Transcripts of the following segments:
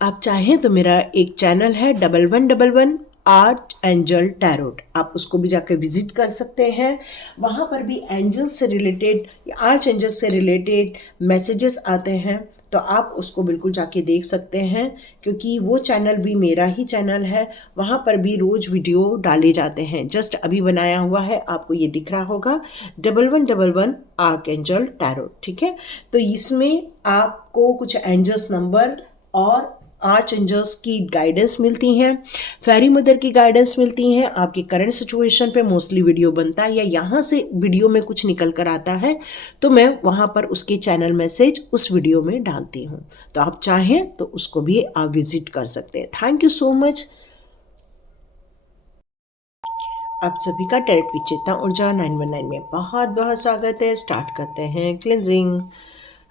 आप चाहें तो मेरा एक चैनल है 1111 आर्च एंजल टैरोट, आप उसको भी जाकर विजिट कर सकते हैं। वहाँ पर भी एंजल से रिलेटेड, आर्च एंजल से रिलेटेड मैसेजेस आते हैं, तो आप उसको बिल्कुल जाके देख सकते हैं, क्योंकि वो चैनल भी मेरा ही चैनल है। वहाँ पर भी रोज़ वीडियो डाले जाते हैं। जस्ट अभी बनाया हुआ है, आपको ये दिख रहा होगा 1111 आर्च एंजल टैरोट, ठीक है। तो इसमें आपको कुछ एंजल्स नंबर और आर्च एंजल्स की गाइडेंस मिलती हैं, फेरी मदर की गाइडेंस मिलती हैं। आपकी करंट सिचुएशन पे मोस्टली वीडियो बनता है, या यहाँ से वीडियो में कुछ निकल कर आता है तो मैं वहाँ पर उसके चैनल मैसेज उस वीडियो में डालती हूँ। तो आप चाहें तो उसको भी आप विजिट कर सकते हैं। Thank you so much. आप सभी का टैरेट विद चेतना ऊर्जा 919 में बहुत बहुत स्वागत है। स्टार्ट करते हैं क्लिनजिंग।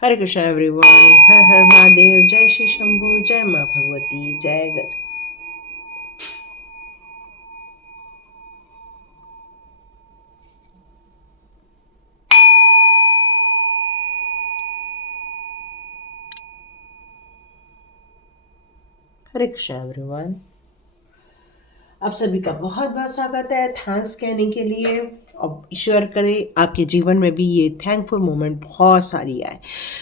हरे कृष्णा एवरीवन, हर हर महादेव, जय श्री शंभू, जय माँ भगवती, जय गज। हरे कृष्णा एवरीवन, आप सभी का बहुत बहुत स्वागत है। थैंक्स कहने के लिए, और ईश्वर करे आपके जीवन में भी ये थैंकफुल मोमेंट बहुत सारी आए।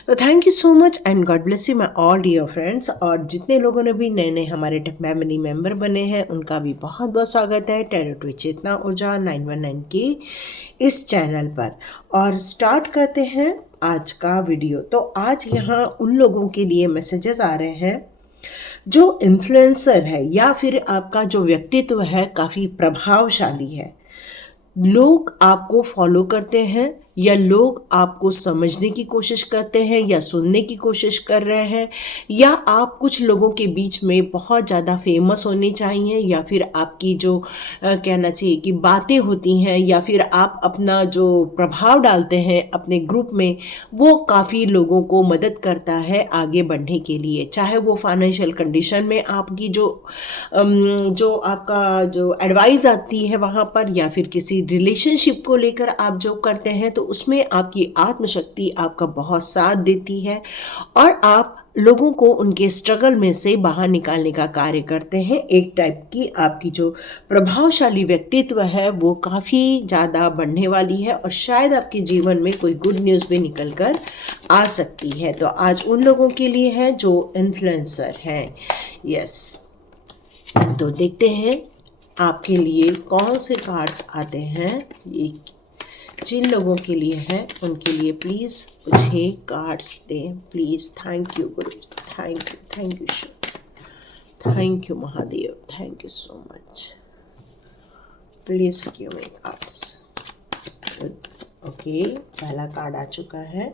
तो thank you so much and God bless you my all dear friends. और जितने लोगों ने भी नए नए हमारे फैमिली मेंबर बने हैं, उनका भी बहुत बहुत स्वागत है टैरेट विद चेतना ऊर्जा 919 की इस चैनल पर। और स्टार्ट करते हैं आज का वीडियो। तो आज यहाँ उन लोगों के लिए मैसेजेस आ रहे हैं जो इन्फ्लुएंसर है, या फिर आपका जो व्यक्तित्व है काफ़ी प्रभावशाली है। लोग आपको फॉलो करते हैं, या लोग आपको समझने की कोशिश करते हैं, या सुनने की कोशिश कर रहे हैं, या आप कुछ लोगों के बीच में बहुत ज़्यादा फेमस होने चाहिए, या फिर आपकी जो कहना चाहिए कि बातें होती हैं, या फिर आप अपना जो प्रभाव डालते हैं अपने ग्रुप में, वो काफ़ी लोगों को मदद करता है आगे बढ़ने के लिए। चाहे वो फाइनेंशियल कंडीशन में आपकी जो आपका जो एडवाइस आती है वहाँ पर, या फिर किसी रिलेशनशिप को लेकर आप जो करते हैं, तो उसमें आपकी आत्मशक्ति आपका बहुत साथ देती है, और आप लोगों को उनके स्ट्रगल में से बाहर निकालने का कार्य करते हैं। एक टाइप की आपकी जो प्रभावशाली व्यक्तित्व है वो काफ़ी ज़्यादा बढ़ने वाली है, और शायद आपके जीवन में कोई गुड न्यूज़ भी निकल कर आ सकती है। तो आज उन लोगों के लिए है जो इन्फ्लुएंसर हैं। यस, तो देखते हैं आपके लिए कौन से कार्ड्स आते हैं। ये जिन लोगों के लिए है उनके लिए प्लीज़ मुझे कार्ड्स दें please. Thank you Guru, thank you thank you Mahadev, thank you so much. Please give me cards. Okay, पहला कार्ड आ चुका है।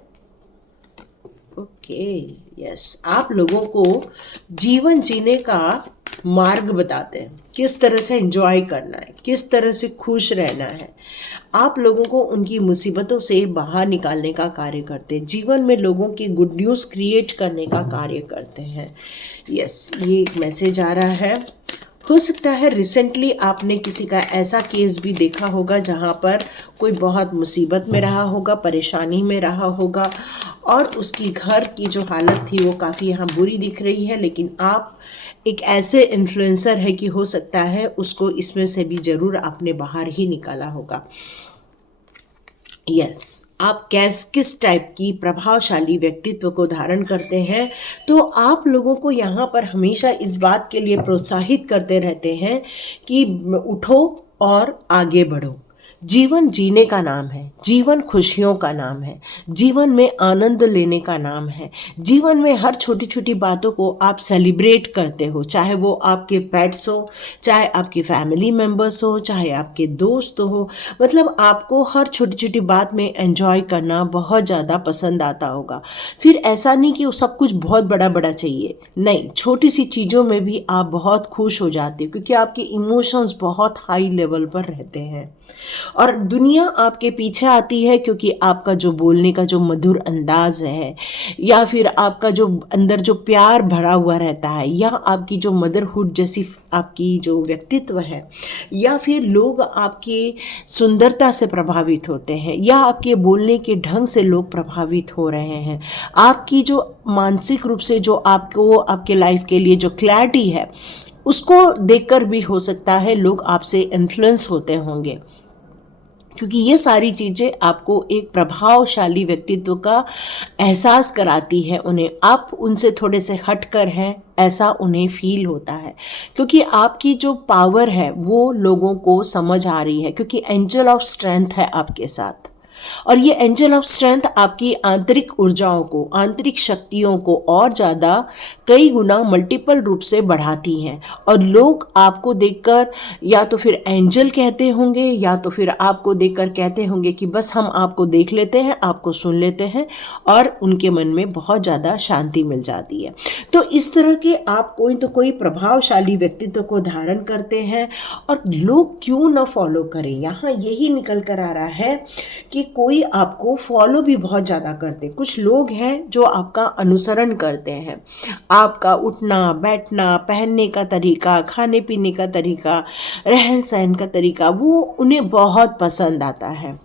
ओके, यस, आप लोगों को जीवन जीने का मार्ग बताते हैं, किस तरह से एंजॉय करना है, किस तरह से खुश रहना है। आप लोगों को उनकी मुसीबतों से बाहर निकालने का कार्य करते हैं, जीवन में लोगों की गुड न्यूज़ क्रिएट करने का कार्य करते हैं। यस, ये एक मैसेज आ रहा है। हो सकता है रिसेंटली आपने किसी का ऐसा केस भी देखा होगा जहाँ पर कोई बहुत मुसीबत में रहा होगा, परेशानी में रहा होगा, और उसकी घर की जो हालत थी वो काफ़ी यहाँ बुरी दिख रही है, लेकिन आप एक ऐसे इन्फ्लुएंसर है कि हो सकता है उसको इसमें से भी ज़रूर आपने बाहर ही निकाला होगा। यस, आप किस टाइप की प्रभावशाली व्यक्तित्व को धारण करते हैं, तो आप लोगों को यहाँ पर हमेशा इस बात के लिए प्रोत्साहित करते रहते हैं कि उठो और आगे बढ़ो। जीवन जीने का नाम है, जीवन खुशियों का नाम है, जीवन में आनंद लेने का नाम है। जीवन में हर छोटी छोटी बातों को आप सेलिब्रेट करते हो, चाहे वो आपके पेट्स हो, चाहे आपकी फैमिली मेम्बर्स हो, चाहे आपके दोस्त हो। मतलब आपको हर छोटी छोटी बात में एंजॉय करना बहुत ज़्यादा पसंद आता होगा। फिर ऐसा नहीं कि वो सब कुछ बहुत बड़ा बड़ा चाहिए, नहीं, छोटी सी चीज़ों में भी आप बहुत खुश हो जाते हो, क्योंकि आपके इमोशंस बहुत हाई लेवल पर रहते हैं। और दुनिया आपके पीछे आती है क्योंकि आपका जो बोलने का जो मधुर अंदाज है, या फिर आपका जो अंदर जो प्यार भरा हुआ रहता है, या आपकी जो मदरहुड जैसी आपकी जो व्यक्तित्व है, या फिर लोग आपकी सुंदरता से प्रभावित होते हैं, या आपके बोलने के ढंग से लोग प्रभावित हो रहे हैं, आपकी जो मानसिक रूप से जो आपको आपके लाइफ के लिए जो क्लैरिटी है उसको देखकर भी हो सकता है लोग आपसे इन्फ्लुएंस होते होंगे, क्योंकि ये सारी चीज़ें आपको एक प्रभावशाली व्यक्तित्व का एहसास कराती है। उन्हें आप उनसे थोड़े से हटकर हैं ऐसा उन्हें फील होता है, क्योंकि आपकी जो पावर है वो लोगों को समझ आ रही है, क्योंकि एंजल ऑफ स्ट्रेंथ है आपके साथ। और ये एंजल ऑफ स्ट्रेंथ आपकी आंतरिक ऊर्जाओं को, आंतरिक शक्तियों को और ज़्यादा कई गुना मल्टीपल रूप से बढ़ाती हैं। और लोग आपको देखकर या तो फिर एंजल कहते होंगे, या तो फिर आपको देखकर कहते होंगे कि बस हम आपको देख लेते हैं, आपको सुन लेते हैं, और उनके मन में बहुत ज़्यादा शांति मिल जाती है। तो इस तरह के आप कोई तो कोई प्रभावशाली व्यक्तित्व को धारण करते हैं, और लोग क्यों ना फॉलो करें। यहाँ यही निकल कर आ रहा है कि कोई आपको फॉलो भी बहुत ज़्यादा करते, कुछ लोग हैं जो आपका अनुसरण करते हैं, आपका उठना बैठना, पहनने का तरीका, खाने पीने का तरीका, रहन सहन का तरीका, वो उन्हें बहुत पसंद आता है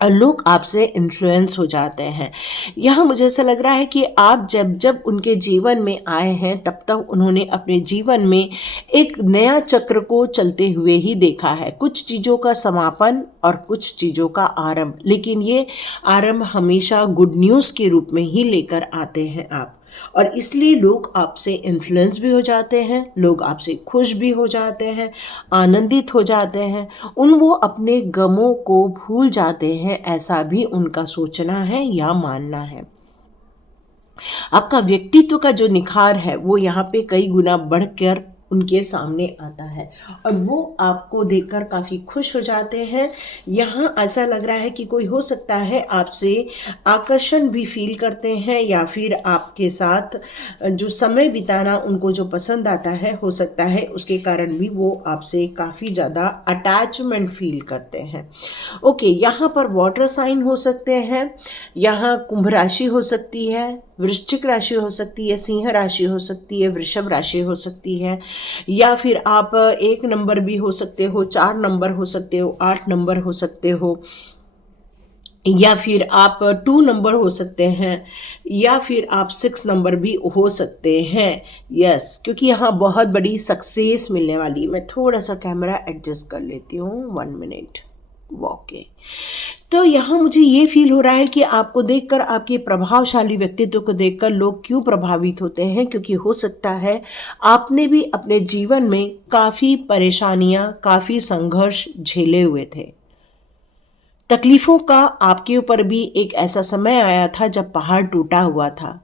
और लोग आपसे इन्फ्लुएंस हो जाते हैं। यहाँ मुझे ऐसा लग रहा है कि आप जब जब उनके जीवन में आए हैं तब तक उन्होंने अपने जीवन में एक नया चक्र को चलते हुए ही देखा है, कुछ चीज़ों का समापन और कुछ चीज़ों का आरंभ, लेकिन ये आरंभ हमेशा गुड न्यूज़ के रूप में ही लेकर आते हैं आप। और इसलिए लोग आपसे इन्फ्लुएंस भी हो जाते हैं, लोग आपसे खुश भी हो जाते हैं, आनंदित हो जाते हैं, वो अपने गमों को भूल जाते हैं, ऐसा भी उनका सोचना है या मानना है। आपका व्यक्तित्व का जो निखार है वो यहाँ पे कई गुना बढ़कर उनके सामने आता है, और वो आपको देखकर काफ़ी खुश हो जाते हैं। यहाँ ऐसा लग रहा है कि कोई हो सकता है आपसे आकर्षण भी फील करते हैं, या फिर आपके साथ जो समय बिताना उनको जो पसंद आता है, हो सकता है उसके कारण भी वो आपसे काफ़ी ज़्यादा अटैचमेंट फील करते हैं। ओके, यहाँ पर वाटर साइन हो सकते हैं, यहाँ कुंभ राशि हो सकती है, वृश्चिक राशि हो सकती है, सिंह राशि हो सकती है, वृषभ राशि हो सकती है, या फिर आप 1 नंबर भी हो सकते हो, 4 नंबर हो सकते हो, 8 नंबर हो सकते हो, या फिर आप 2 नंबर हो सकते हैं, या फिर आप 6 नंबर भी हो सकते हैं। यस, क्योंकि यहाँ बहुत बड़ी सक्सेस मिलने वाली। मैं थोड़ा सा कैमरा एडजस्ट कर लेती हूँ, 1 मिनट। ओके, तो यहाँ मुझे ये फील हो रहा है कि आपको देखकर, आपके प्रभावशाली व्यक्तित्व को देखकर लोग क्यों प्रभावित होते हैं, क्योंकि हो सकता है आपने भी अपने जीवन में काफ़ी परेशानियाँ, काफ़ी संघर्ष झेले हुए थे। तकलीफ़ों का आपके ऊपर भी एक ऐसा समय आया था जब पहाड़ टूटा हुआ था।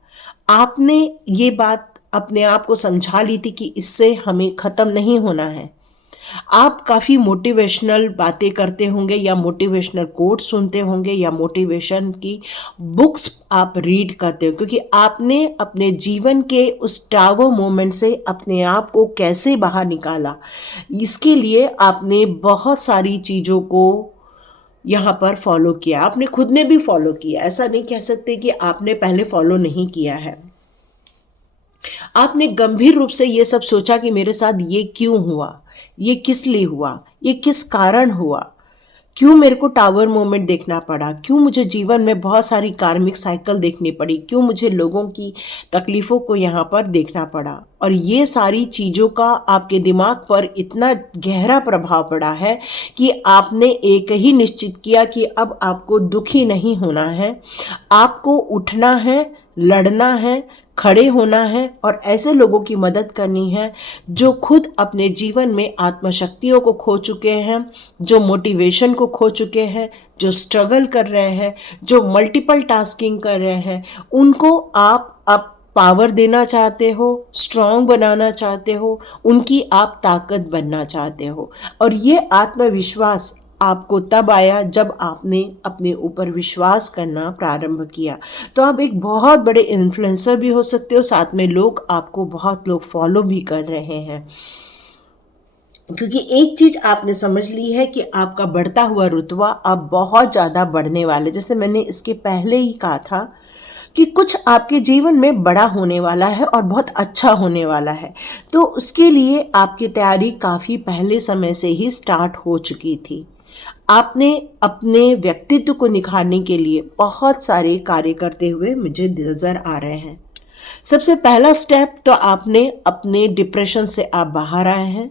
आपने ये बात अपने आप को समझा ली थी कि इससे हमें ख़त्म नहीं होना है। आप काफ़ी मोटिवेशनल बातें करते होंगे, या मोटिवेशनल कोट सुनते होंगे, या मोटिवेशन की बुक्स आप रीड करते हो, क्योंकि आपने अपने जीवन के उस टावर मोमेंट से अपने आप को कैसे बाहर निकाला, इसके लिए आपने बहुत सारी चीज़ों को यहाँ पर फॉलो किया। आपने खुद ने भी फॉलो किया, ऐसा नहीं कह सकते कि आपने पहले फॉलो नहीं किया है। आपने गंभीर रूप से ये सब सोचा कि मेरे साथ ये क्यों हुआ, ये किस लिए हुआ, ये किस कारण हुआ, क्यों मेरे को टावर मोमेंट देखना पड़ा, क्यों मुझे जीवन में बहुत सारी कार्मिक साइकिल देखनी पड़ी, क्यों मुझे लोगों की तकलीफ़ों को यहाँ पर देखना पड़ा। और ये सारी चीज़ों का आपके दिमाग पर इतना गहरा प्रभाव पड़ा है कि आपने एक ही निश्चित किया कि अब आपको दुखी नहीं होना है, आपको उठना है, लड़ना है, खड़े होना है, और ऐसे लोगों की मदद करनी है जो खुद अपने जीवन में आत्मशक्तियों को खो चुके हैं, जो मोटिवेशन को खो चुके हैं, जो स्ट्रगल कर रहे हैं, जो मल्टीपल टास्किंग कर रहे हैं। उनको आप अब पावर देना चाहते हो, स्ट्रॉन्ग बनाना चाहते हो, उनकी आप ताकत बनना चाहते हो। और ये आत्मविश्वास आपको तब आया जब आपने अपने ऊपर विश्वास करना प्रारंभ किया। तो आप एक बहुत बड़े इन्फ्लुएंसर भी हो सकते हो, साथ में लोग आपको बहुत लोग फॉलो भी कर रहे हैं। क्योंकि एक चीज आपने समझ ली है कि आपका बढ़ता हुआ रुतबा अब बहुत ज़्यादा बढ़ने वाला है। जैसे मैंने इसके पहले ही कहा था कि कुछ आपके जीवन में बड़ा होने वाला है और बहुत अच्छा होने वाला है। तो उसके लिए आपकी तैयारी काफ़ी पहले समय से ही स्टार्ट हो चुकी थी। आपने अपने व्यक्तित्व को निखारने के लिए बहुत सारे कार्य करते हुए मुझे नज़र आ रहे हैं। सबसे पहला स्टेप तो आपने अपने डिप्रेशन से आप बाहर आए हैं।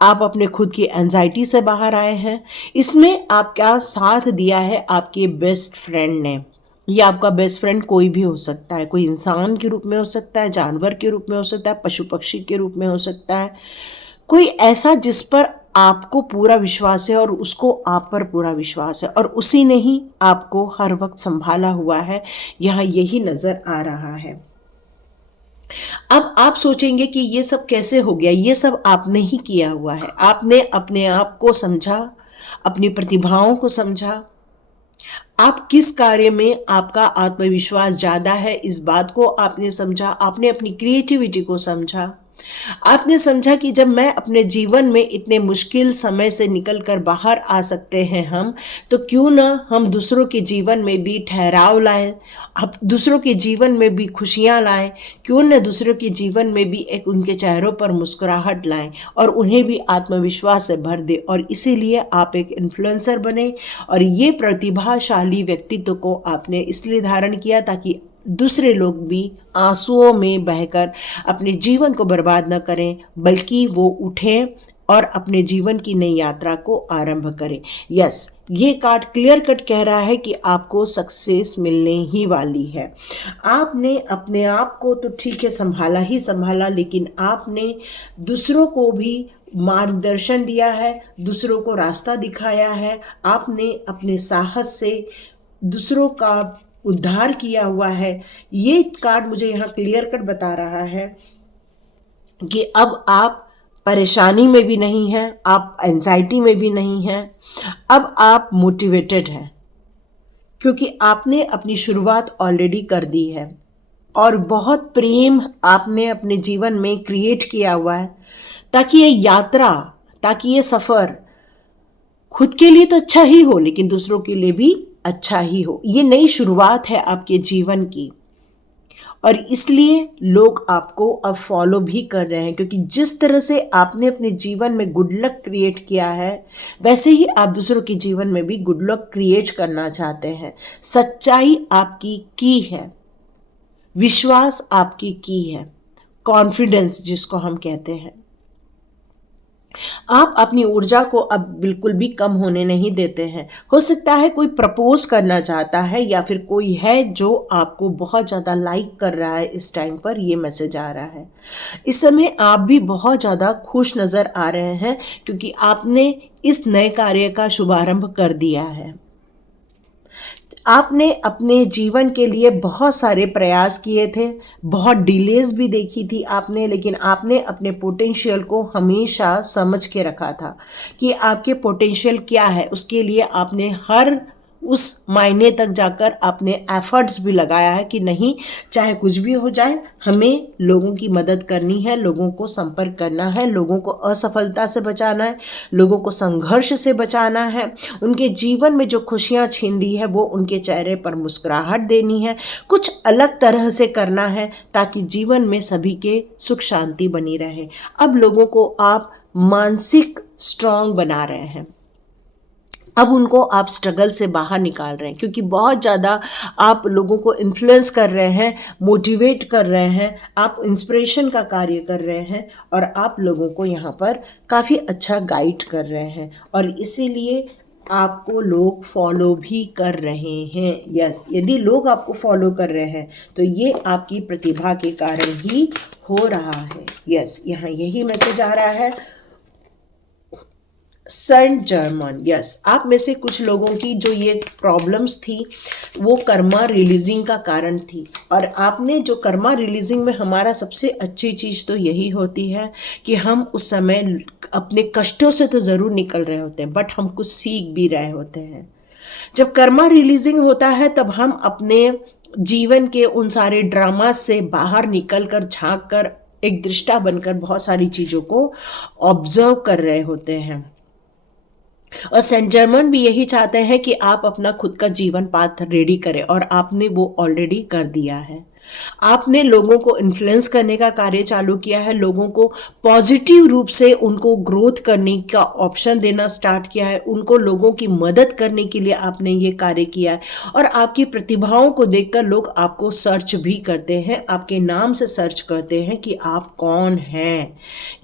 आप अपने खुद की एंजाइटी से बाहर आए हैं। इसमें आपका साथ दिया है आपके बेस्ट फ्रेंड ने। ये आपका बेस्ट फ्रेंड कोई भी हो सकता है, कोई इंसान के रूप में हो सकता है, जानवर के रूप में हो सकता है, पशु पक्षी के रूप में हो सकता है, कोई ऐसा जिस पर आपको पूरा विश्वास है और उसको आप पर पूरा विश्वास है और उसी ने ही आपको हर वक्त संभाला हुआ है। यहाँ यही नज़र आ रहा है। अब आप सोचेंगे कि ये सब कैसे हो गया, ये सब आपने ही किया हुआ है। आपने अपने आप को समझा, अपनी प्रतिभाओं को समझा, आप किस कार्य में आपका आत्मविश्वास ज़्यादा है इस बात को आपने समझा, आपने अपनी क्रिएटिविटी को समझा। आपने समझा कि जब मैं अपने जीवन में इतने मुश्किल समय से निकल कर बाहर आ सकते हैं हम, तो क्यों ना हम दूसरों के जीवन में भी ठहराव लाएं, अब दूसरों के जीवन में भी खुशियां लाएं, क्यों ना दूसरों के जीवन में भी एक उनके चेहरों पर मुस्कुराहट लाएं और उन्हें भी आत्मविश्वास से भर दे। और इसीलिए आप एक इन्फ्लुएंसर बने और ये प्रतिभाशाली व्यक्तित्व को आपने इसलिए धारण किया ताकि दूसरे लोग भी आंसुओं में बहकर अपने जीवन को बर्बाद न करें, बल्कि वो उठें और अपने जीवन की नई यात्रा को आरंभ करें। यस, ये कार्ड क्लियर कट कह रहा है कि आपको सक्सेस मिलने ही वाली है। आपने अपने आप को तो ठीक है संभाला ही संभाला, लेकिन आपने दूसरों को भी मार्गदर्शन दिया है, दूसरों को रास्ता दिखाया है। आपने अपने साहस से दूसरों का उद्धार किया हुआ है। ये कार्ड मुझे यहाँ क्लियर कट बता रहा है कि अब आप परेशानी में भी नहीं हैं, आप एंजाइटी में भी नहीं हैं, अब आप मोटिवेटेड हैं, क्योंकि आपने अपनी शुरुआत ऑलरेडी कर दी है और बहुत प्रेम आपने अपने जीवन में क्रिएट किया हुआ है, ताकि ये यात्रा, ताकि ये सफ़र खुद के लिए तो अच्छा ही हो लेकिन दूसरों के लिए भी अच्छा ही हो। ये नई शुरुआत है आपके जीवन की और इसलिए लोग आपको अब फॉलो भी कर रहे हैं, क्योंकि जिस तरह से आपने अपने जीवन में गुड लक क्रिएट किया है, वैसे ही आप दूसरों के जीवन में भी गुड लक क्रिएट करना चाहते हैं। सच्चाई आपकी की है, विश्वास आपकी की है, कॉन्फिडेंस जिसको हम कहते हैं। आप अपनी ऊर्जा को अब बिल्कुल भी कम होने नहीं देते हैं। हो सकता है कोई प्रपोज करना चाहता है या फिर कोई है जो आपको बहुत ज़्यादा लाइक कर रहा है, इस टाइम पर ये मैसेज आ रहा है। इस समय आप भी बहुत ज़्यादा खुश नज़र आ रहे हैं, क्योंकि आपने इस नए कार्य का शुभारंभ कर दिया है। आपने अपने जीवन के लिए बहुत सारे प्रयास किए थे, बहुत डिलेज भी देखी थी आपने, लेकिन आपने अपने पोटेंशियल को हमेशा समझ के रखा था कि आपके पोटेंशियल क्या है। उसके लिए आपने हर उस मायने तक जाकर आपने एफर्ट्स भी लगाया है कि नहीं, चाहे कुछ भी हो जाए, हमें लोगों की मदद करनी है, लोगों को संपर्क करना है, लोगों को असफलता से बचाना है, लोगों को संघर्ष से बचाना है, उनके जीवन में जो खुशियाँ छीन ली है वो उनके चेहरे पर मुस्कुराहट देनी है, कुछ अलग तरह से करना है ताकि जीवन में सभी के सुख शांति बनी रहे। अब लोगों को आप मानसिक स्ट्रांग बना रहे हैं, अब उनको आप स्ट्रगल से बाहर निकाल रहे हैं, क्योंकि बहुत ज़्यादा आप लोगों को इन्फ्लुएंस कर रहे हैं, मोटिवेट कर रहे हैं, आप इंस्पिरेशन का कार्य कर रहे हैं और आप लोगों को यहाँ पर काफ़ी अच्छा गाइड कर रहे हैं और इसीलिए आपको लोग फॉलो भी कर रहे हैं। यस, यदि लोग आपको फॉलो कर रहे हैं तो ये आपकी प्रतिभा के कारण ही हो रहा है। यस, यहाँ यही मैसेज आ रहा है। सेंट जर्मन, यस, आप में से कुछ लोगों की जो ये प्रॉब्लम्स थी वो कर्मा रिलीजिंग का कारण थी, और आपने जो कर्मा रिलीजिंग में हमारा सबसे अच्छी चीज़ तो यही होती है कि हम उस समय अपने कष्टों से तो ज़रूर निकल रहे होते हैं, बट हम कुछ सीख भी रहे होते हैं। जब कर्मा रिलीजिंग होता है तब हम अपने जीवन के उन सारे ड्रामा से बाहर निकल कर, झांक कर एक दृष्टा बनकर बहुत सारी चीज़ों को ऑब्जर्व कर रहे होते हैं। और सेंट जर्मन भी यही चाहते हैं कि आप अपना खुद का जीवन पाथ रेडी करें, और आपने वो ऑलरेडी कर दिया है। आपने लोगों को इन्फ्लुएंस करने का कार्य चालू किया है, लोगों को पॉजिटिव रूप से उनको ग्रोथ करने का ऑप्शन देना स्टार्ट किया है, उनको लोगों की मदद करने के लिए आपने ये कार्य किया है। और आपकी प्रतिभाओं को देखकर लोग आपको सर्च भी करते हैं, आपके नाम से सर्च करते हैं कि आप कौन हैं।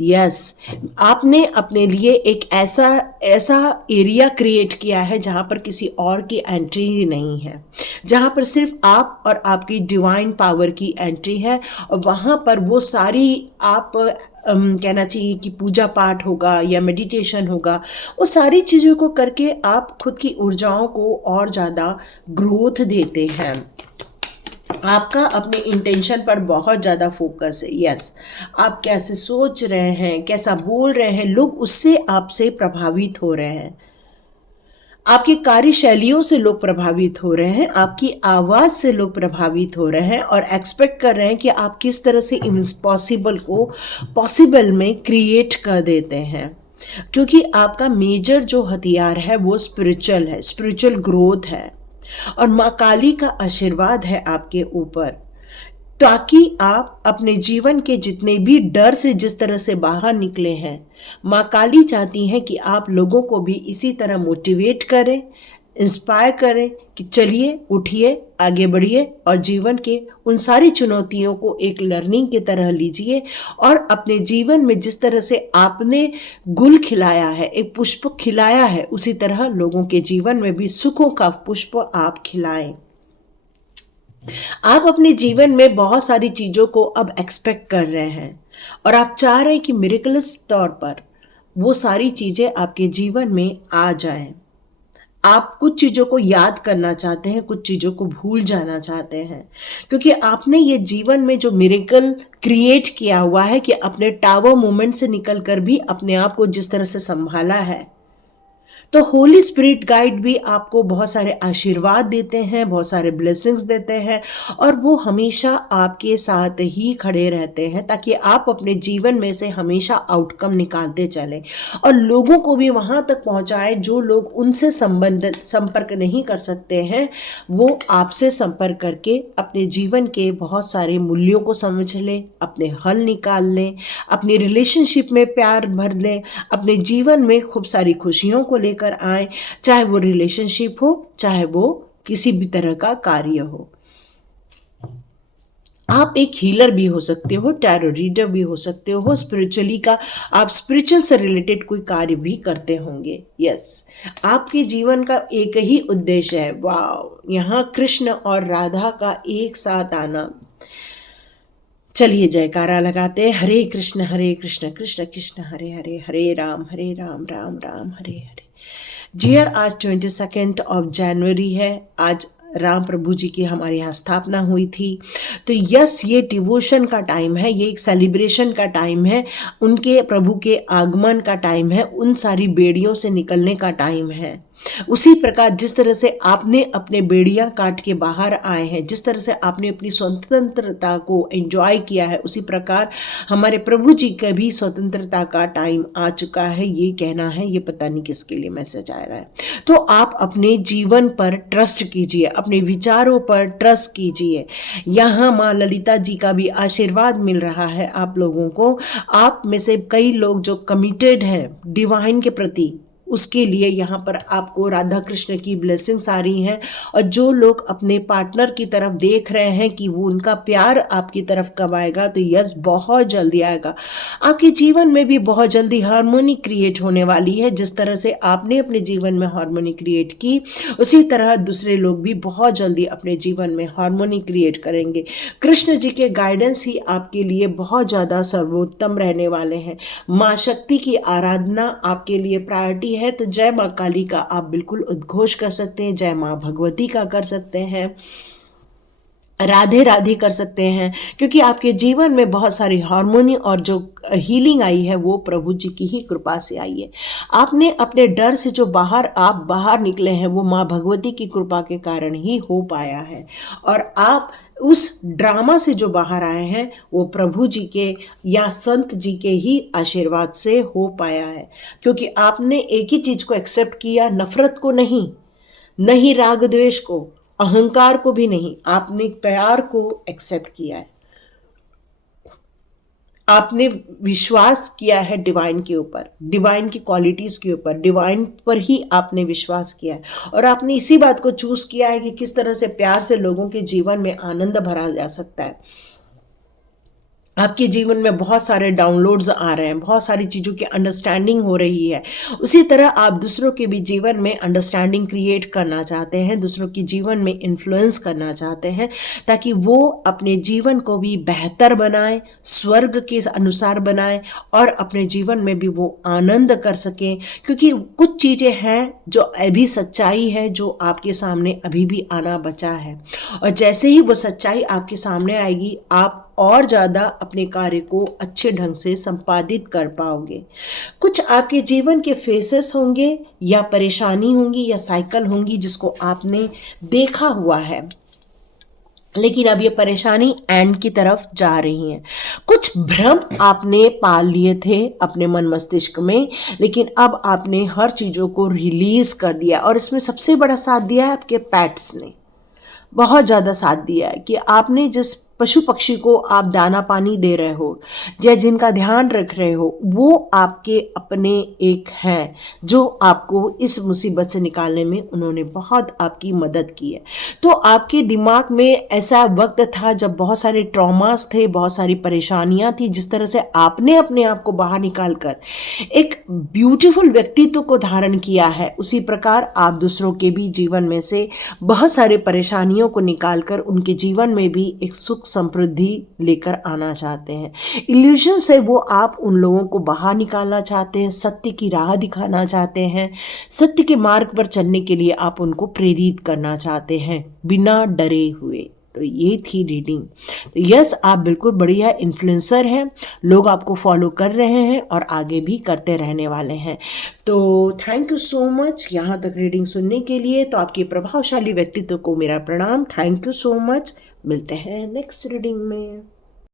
यस, आपने अपने लिए एक ऐसा ऐसा एरिया क्रिएट किया है जहाँ पर किसी और की एंट्री नहीं है, जहाँ पर सिर्फ आप और आपकी डिवाइन पावर की एंट्री है। और वहाँ पर वो सारी आप कहना चाहिए कि पूजा पाठ होगा या मेडिटेशन होगा, वो सारी चीज़ों को करके आप खुद की ऊर्जाओं को और ज़्यादा ग्रोथ देते हैं। आपका अपने इंटेंशन पर बहुत ज़्यादा फोकस है। यस, आप कैसे सोच रहे हैं, कैसा बोल रहे हैं, लोग उससे आपसे प्रभावित हो रहे हैं। आपकी कार्यशैलियों से लोग प्रभावित हो रहे हैं, आपकी आवाज़ से लोग प्रभावित हो रहे हैं और एक्सपेक्ट कर रहे हैं कि आप किस तरह से इम्पॉसिबल को पॉसिबल में क्रिएट कर देते हैं। क्योंकि आपका मेजर जो हथियार है वो स्पिरिचुअल है, स्पिरिचुअल ग्रोथ है, और माँ काली का आशीर्वाद है आपके ऊपर, ताकि आप अपने जीवन के जितने भी डर से जिस तरह से बाहर निकले हैं, माँ काली चाहती हैं कि आप लोगों को भी इसी तरह मोटिवेट करें, इंस्पायर करें कि चलिए, उठिए, आगे बढ़िए और जीवन के उन सारी चुनौतियों को एक लर्निंग की तरह लीजिए। और अपने जीवन में जिस तरह से आपने गुल खिलाया है, एक पुष्प खिलाया है, उसी तरह लोगों के जीवन में भी सुखों का पुष्प आप खिलाएं। आप अपने जीवन में बहुत सारी चीज़ों को अब एक्सपेक्ट कर रहे हैं और आप चाह रहे हैं कि मिरेकलस तौर पर वो सारी चीज़ें आपके जीवन में आ जाएं। आप कुछ चीज़ों को याद करना चाहते हैं, कुछ चीज़ों को भूल जाना चाहते हैं, क्योंकि आपने ये जीवन में जो मिरेकल क्रिएट किया हुआ है कि अपने टावर मोमेंट से निकल कर भी अपने आप को जिस तरह से संभाला है, तो होली स्पिरिट गाइड भी आपको बहुत सारे आशीर्वाद देते हैं, बहुत सारे ब्लेसिंग्स देते हैं, और वो हमेशा आपके साथ ही खड़े रहते हैं ताकि आप अपने जीवन में से हमेशा आउटकम निकालते चलें और लोगों को भी वहाँ तक पहुँचाए जो लोग उनसे संपर्क नहीं कर सकते हैं, वो आपसे संपर्क करके अपने जीवन के बहुत सारे मूल्यों को समझ लें, अपने हल निकाल लें, अपनी रिलेशनशिप में प्यार भर लें, अपने जीवन में खूब सारी खुशियों को लेकर आए, चाहे वो रिलेशनशिप हो, चाहे वो किसी भी तरह का कार्य हो। आप एक हीलर भी हो सकते हो, टैरो रीडर भी हो सकते हो, स्पिरिचुअली का आप स्पिरिचुअल से रिलेटेड कोई कार्य भी करते होंगे। यस, आपके जीवन का एक ही उद्देश्य है, वाह, यहाँ कृष्ण और राधा का एक साथ आना। चलिए जयकारा लगाते हैं, हरे कृष्ण कृष्ण कृष्ण हरे हरे, हरे राम राम राम हरे हरे। डियर, आज 22 जनवरी है, आज राम प्रभु जी की हमारे यहाँ स्थापना हुई थी। तो यस, ये डिवोशन का टाइम है, ये एक सेलिब्रेशन का टाइम है, उनके प्रभु के आगमन का टाइम है, उन सारी बेड़ियों से निकलने का टाइम है। उसी प्रकार जिस तरह से आपने अपने बेड़ियां काट के बाहर आए हैं, जिस तरह से आपने अपनी स्वतंत्रता को एंजॉय किया है, उसी प्रकार हमारे प्रभु जी का भी स्वतंत्रता का टाइम आ चुका है। ये कहना है, ये पता नहीं किसके लिए मैसेज आ रहा है। तो आप अपने जीवन पर ट्रस्ट कीजिए, अपने विचारों पर ट्रस्ट कीजिए। यहाँ माँ ललिता जी का भी आशीर्वाद मिल रहा है आप लोगों को। आप में से कई लोग जो कमिटेड हैं डिवाइन के प्रति, उसके लिए यहाँ पर आपको राधा कृष्ण की ब्लेसिंग्स आ रही हैं। और जो लोग अपने पार्टनर की तरफ देख रहे हैं कि वो उनका प्यार आपकी तरफ कब आएगा, तो यस, बहुत जल्दी आएगा। आपके जीवन में भी बहुत जल्दी हार्मोनी क्रिएट होने वाली है। जिस तरह से आपने अपने जीवन में हार्मोनी क्रिएट की, उसी तरह दूसरे लोग भी बहुत जल्दी अपने जीवन में हार्मोनी क्रिएट करेंगे। कृष्ण जी के गाइडेंस ही आपके लिए बहुत ज़्यादा सर्वोत्तम रहने वाले हैं। माँ शक्ति की आराधना आपके लिए प्रायोरिटी है, तो जय माँ काली का आप बिल्कुल उद्घोष कर सकते हैं, जय माँ भगवती का कर सकते हैं, राधे राधे कर सकते हैं, क्योंकि आपके जीवन में बहुत सारी हार्मोनी और जो हीलिंग आई है वो प्रभु जी की ही कृपा से आई है। आपने अपने डर से जो बाहर निकले हैं वो माँ भगवती की कृपा के कारण ही हो पाया है। और आप उस ड्रामा से जो बाहर आए हैं वो प्रभु जी के या संत जी के ही आशीर्वाद से हो पाया है, क्योंकि आपने एक ही चीज को एक्सेप्ट किया, नफरत को नहीं, नहीं राग द्वेष को, अहंकार को भी नहीं, आपने प्यार को एक्सेप्ट किया है। आपने विश्वास किया है डिवाइन के ऊपर, डिवाइन की क्वालिटीज के ऊपर, डिवाइन पर ही आपने विश्वास किया है, और आपने इसी बात को चूज किया है कि किस तरह से प्यार से लोगों के जीवन में आनंद भरा जा सकता है। आपके जीवन में बहुत सारे डाउनलोड्स आ रहे हैं, बहुत सारी चीज़ों की अंडरस्टैंडिंग हो रही है। उसी तरह आप दूसरों के भी जीवन में अंडरस्टैंडिंग क्रिएट करना चाहते हैं, दूसरों के जीवन में इन्फ्लुएंस करना चाहते हैं, ताकि वो अपने जीवन को भी बेहतर बनाएं, स्वर्ग के अनुसार बनाएं, और अपने जीवन में भी वो आनंद कर सकें। क्योंकि कुछ चीज़ें हैं जो अभी सच्चाई है, जो आपके सामने अभी भी आना बचा है, और जैसे ही वो सच्चाई आपके सामने आएगी, आप और ज़्यादा अपने कार्य को अच्छे ढंग से संपादित कर पाओगे। कुछ आपके जीवन के फेसेस होंगे या परेशानी होंगी या साइकिल होंगी जिसको आपने देखा हुआ है, लेकिन अब ये परेशानी एंड की तरफ जा रही है। कुछ भ्रम आपने पाल लिए थे अपने मन मस्तिष्क में, लेकिन अब आपने हर चीज़ों को रिलीज कर दिया, और इसमें सबसे बड़ा साथ दिया है आपके पेट्स ने, बहुत ज़्यादा साथ दिया है। कि आपने जिस पशु पक्षी को आप दाना पानी दे रहे हो या जिनका ध्यान रख रहे हो, वो आपके अपने एक हैं जो आपको इस मुसीबत से निकालने में उन्होंने बहुत आपकी मदद की है। तो आपके दिमाग में ऐसा वक्त था जब बहुत सारे ट्रॉमास थे, बहुत सारी परेशानियां थी, जिस तरह से आपने अपने आप को बाहर निकाल कर एक ब्यूटीफुल व्यक्तित्व को धारण किया है, उसी प्रकार आप दूसरों के भी जीवन में से बहुत सारे परेशानियों को निकाल कर उनके जीवन में भी एक सुख समृद्धि लेकर आना चाहते हैं। इल्यूजन से वो आप उन लोगों को बाहर निकालना चाहते हैं, सत्य की राह दिखाना चाहते हैं, सत्य के मार्ग पर चलने के लिए आप उनको प्रेरित करना चाहते हैं बिना डरे हुए। तो ये थी रीडिंग। तो यस, आप बिल्कुल बढ़िया इन्फ्लुएंसर हैं, लोग आपको फॉलो कर रहे हैं और आगे भी करते रहने वाले हैं। तो थैंक यू सो मच यहाँ तक रीडिंग सुनने के लिए। तो आपके प्रभावशाली व्यक्तित्व को मेरा प्रणाम। Thank you so much. मिलते हैं नेक्स्ट रीडिंग में।